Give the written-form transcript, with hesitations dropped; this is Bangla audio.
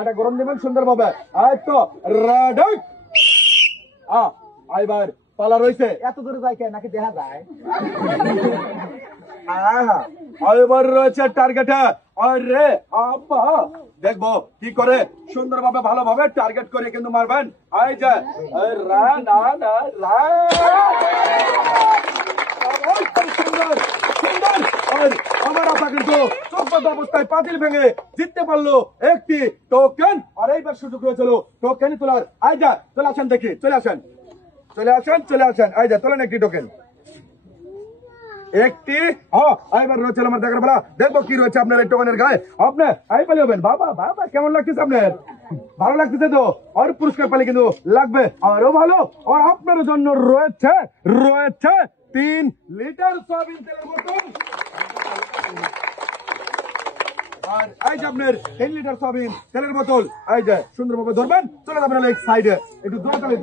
এটা গরম দিবেন সুন্দরভাবে। এই তো রেডি। এবার পালা রইছে। এত দূরে যায় কে নাকি দেখা যায়? এবার রয়েছে টার্গেটে। আরে আব্বা দেখবো কি করে সুন্দরভাবে ভালোভাবে টার্গেট করে কিন্তু মারবেন। এই যে রা না না রা সুন্দর সুন্দর। আমার আপা কিন্তু চোখবদ্ধ অবস্থায় পাতিল ভেঙে জিততে পারলো একটি টোকেন। আর এইবার সুযোগ হয়েছিল টোকেন তোলার। এই যা চলে আসেন দেখি, চলে আসেন চলে আসেন চলে আসেন। এই যা তোলেন একটি টোকেন, একটি। এবার রয়েছে আমার দেখার বেলা। দেখবো কি রয়েছে আপনার এই টোকেনের গায়ে। আপনি এই পেলে হবেন। বাবা বাবা কেমন লাগতেছে আপনার? ভালো লাগতেছে তো? আর পুরস্কার পেলে কিন্তু লাগবে আরো ভালো। আর আপনার জন্য রয়েছে রয়েছে 3 লিটার সয়াবিন তেলের বোতল। আর এই যে আপনার 3 লিটার সয়াবিন তেলের বোতল। এই যে সুন্দরভাবে ধরবেন, চলে যাবেন এক সাইডে। একটু দৌড়াতে